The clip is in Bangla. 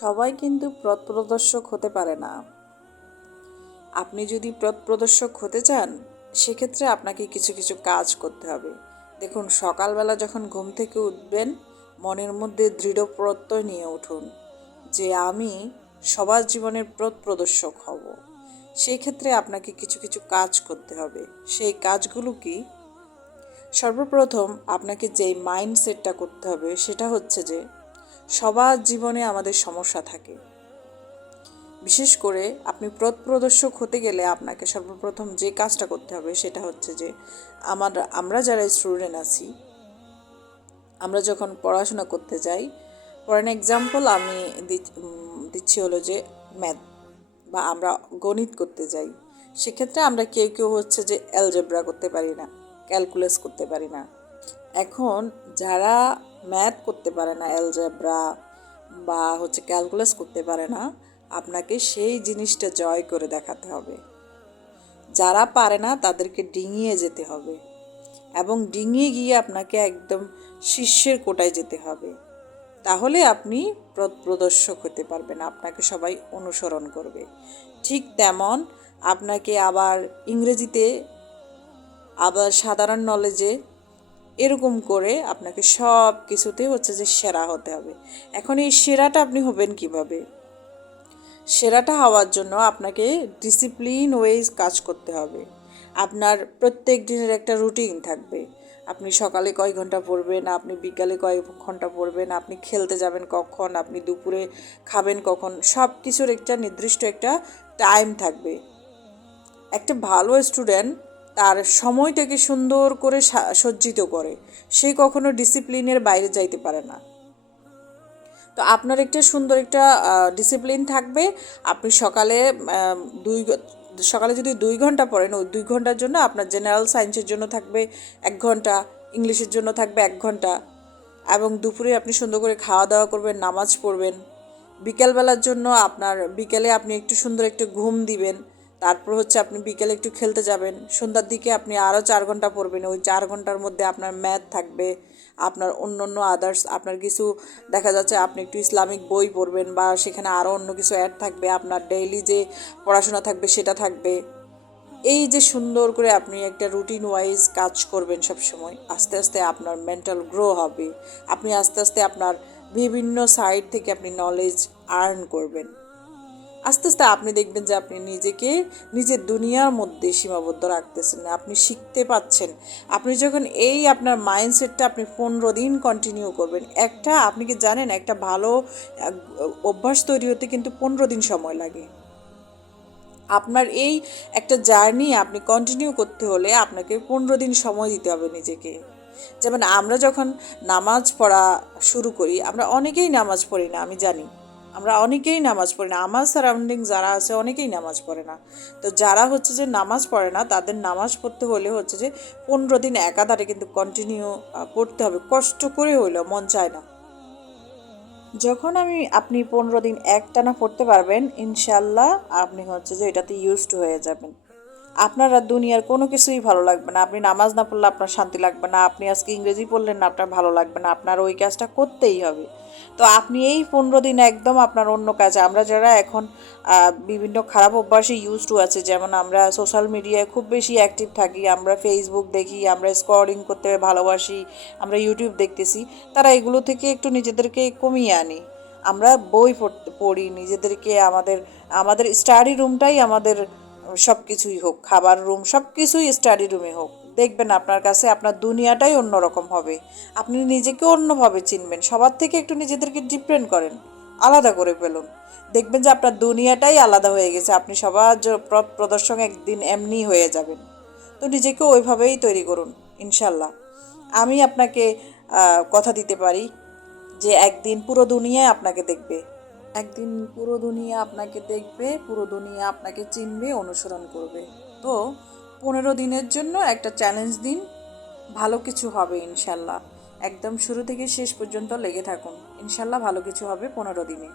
সবাই কিন্তু পথ প্রদর্শক হতে পারে না। আপনি যদি পথ প্রদর্শক হতে চান, সেক্ষেত্রে আপনাকে কিছু কিছু কাজ করতে হবে। দেখুন, সকালবেলা যখন ঘুম থেকে উঠবেন, মনের মধ্যে দৃঢ় প্রত্যয় নিয়ে উঠুন যে আমি সবার জীবনের পথ প্রদর্শক হব। সেই ক্ষেত্রে আপনাকে কিছু কিছু কাজ করতে হবে। সেই কাজগুলো কি? সর্বপ্রথম আপনাকে যেই মাইন্ডসেটটা করতে হবে, সেটা হচ্ছে যে সবার জীবনে আমাদের সমস্যা থাকে। বিশেষ করে আপনি পথ প্রদর্শক হতে গেলে আপনাকে সর্বপ্রথম যে কাজটা করতে হবে সেটা হচ্ছে যে, আমার, আমরা যারা স্টুডেন্ট আছি, আমরা যখন পড়াশোনা করতে যাই ফর অ্যান এক্সাম্পল আমি দিচ্ছি হলো যে ম্যাথ বা আমরা গণিত করতে যাই, সেক্ষেত্রে আমরা কেউ কেউ হচ্ছে যে অ্যালজেব্রা করতে পারি না ক্যালকুলাস করতে পারি না। এখন যারা ম্যাথ করতে পারে না অ্যালজেব্রা বা হচ্ছে ক্যালকুলাস করতে পারে না, আপনাকে সেই জিনিসটা জয় করে দেখাতে হবে। যারা পারে না, তাদেরকে ডিঙিয়ে যেতে হবে এবং ডিঙিয়ে গিয়ে আপনাকে একদম শীর্ষের কোটায় যেতে হবে। তাহলে আপনি প্রদর্শক হতে পারবেন, আপনাকে সবাই অনুসরণ করবে। ঠিক তেমন আপনাকে আবার ইংরেজিতে আবার সাধারণ নলেজে এরকম করে আপনাকে সব কিছুতেই হচ্ছে যে সেরা হতে হবে। এখন এই সেরাটা আপনি হবেন কীভাবে? সেরাটা হওয়ার জন্য আপনাকে ডিসিপ্লিন ওয়েজ কাজ করতে হবে। আপনার প্রত্যেক দিনের একটা রুটিন থাকবে। আপনি সকালে কয় ঘণ্টা পড়বেন, আপনি বিকালে কয় ঘণ্টা পড়বেন, আপনি খেলতে যাবেন কখন, আপনি দুপুরে খাবেন কখন সব কিছুর একটা নির্দিষ্ট একটা টাইম থাকবে। একটা ভালো স্টুডেন্ট তার সময়টাকে সুন্দর করে সজ্জিত করে। সে কখনো ডিসিপ্লিনের বাইরে যাইতে পারে না। তো আপনার একটা সুন্দর একটা ডিসিপ্লিন থাকবে। আপনি সকালে দুই সকালে যদি দুই ঘণ্টা পড়েন, ওই দুই ঘণ্টার জন্য আপনার জেনারেল সায়েন্সের জন্য থাকবে এক ঘণ্টা ইংলিশের জন্য থাকবে এক ঘণ্টা। এবং দুপুরে আপনি সুন্দর করে খাওয়া দাওয়া করবেন, নামাজ পড়বেন। বিকেলবেলার জন্য আপনার, বিকেলে আপনি একটু সুন্দর একটু ঘুম দিবেন। তারপর হচ্ছে আপনি বিকেলে একটু খেলতে যাবেন। সন্ধ্যার দিকে আপনি আরও চার ঘণ্টা পড়বেন। ওই চার ঘণ্টার মধ্যে আপনার ম্যাথ থাকবে, আপনার অন্য অন্য আদার্স আপনার কিছু দেখা যাচ্ছে আপনি একটু ইসলামিক বই পড়বেন বা সেখানে আরও অন্য কিছু অ্যাড থাকবে, আপনার ডেইলি যে পড়াশোনা থাকবে সেটা থাকবে। এই যে সুন্দর করে আপনি একটা রুটিন ওয়াইজ কাজ করবেন সব সময় আস্তে আস্তে আপনার মেন্টাল গ্রো হবে। আপনি আস্তে আস্তে আপনার বিভিন্ন সাইড থেকে আপনি নলেজ আর্ন করবেন। আস্তে আস্তে আপনি দেখবেন যে আপনি নিজেকে নিজের দুনিয়ার মধ্যে সীমাবদ্ধ রাখতেছেন না, আপনি শিখতে পাচ্ছেন। আপনি যখন এই আপনার মাইন্ডসেটটা আপনি পনেরো দিন কন্টিনিউ করবেন, একটা আপনি কি জানেন, একটা ভালো অভ্যাস তৈরি হতে কিন্তু পনেরো দিন সময় লাগে। আপনার এই একটা জার্নি আপনি কন্টিনিউ করতে হলে আপনাকে পনেরো দিন সময় দিতে হবে নিজেকে। যেমন আমরা যখন নামাজ পড়া শুরু করি, আমরা অনেকেই নামাজ পড়ি না, আমি জানি। আমরা অনেকেই নামাজ পড়ি না। আমার সারাউন্ডিং যারা আছে, অনেকেই নামাজ পড়ে না। তো যারা হচ্ছে যে নামাজ পড়ে না, তাদের নামাজ পড়তে হলে হচ্ছে যে পনেরো দিন একাধারে কিন্তু কন্টিনিউ পড়তে হবে। কষ্ট করে হইলেও মন চায় না। যখন আমি, আপনি পনেরো দিন একটানা পড়তে পারবেন ইনশাল্লাহ আপনি হচ্ছে যে এটাতে ইউজড হয়ে যাবেন। আপনারা দুনিয়ার কোনো কিছুই ভালো লাগবে না। আপনি নামাজ না পড়লে আপনার শান্তি লাগবে না। আপনি আজকে ইংরেজি পড়লেন না, আপনার ভালো লাগবে না। আপনার ওই কাজটা করতেই হবে। তো আপনি এই পনেরো দিন একদম আপনার অন্য কাজে। আমরা যারা এখন বিভিন্ন খারাপ অভ্যাসে ইউজ টু আছে, যেমন আমরা সোশ্যাল মিডিয়ায় খুব বেশি অ্যাক্টিভ থাকি, আমরা ফেসবুক দেখি, আমরা স্ক্রলিং করতে ভালোবাসি, আমরা ইউটিউব দেখতেছি, তারা এগুলো থেকে একটু নিজেদেরকে কমিয়ে আনি। আমরা বই পড়তে পড়ি, নিজেদেরকে আমাদের আমাদের স্টাডি রুমটাই আমাদের সব কিছুই হোক, খাবার রুম সব কিছুই স্টাডি রুমে হোক। দেখবেন আপনার কাছে আপনার দুনিয়াটাই অন্যরকম হবে। আপনি নিজেকে অন্যভাবে চিনবেন। সবার থেকে একটু নিজেদেরকে ডিফারেন্ট করেন। আলাদা করে ফেলুন। দেখবেন যে আপনার দুনিয়াটাই আলাদা হয়ে গেছে। আপনি সবার প্রদর্শন একদিন এমনি হয়ে যাবেন। তো নিজেকে ওইভাবেই তৈরি করুন, ইনশাল্লাহ। আমি আপনাকে কথা দিতে পারি যে একদিন পুরো দুনিয়া আপনাকে দেখবে। একদিন পুরো দুনিয়া আপনাকে দেখবে, পুরো দুনিয়া আপনাকে চিনবে, অনুসরণ করবে। তো পনেরো দিনের জন্য একটা চ্যালেঞ্জ দিন। ভালো কিছু হবে ইনশাল্লাহ। একদম শুরু থেকে শেষ পর্যন্ত লেগে থাকুন। ইনশাল্লাহ ভালো কিছু হবে পনেরো দিনে।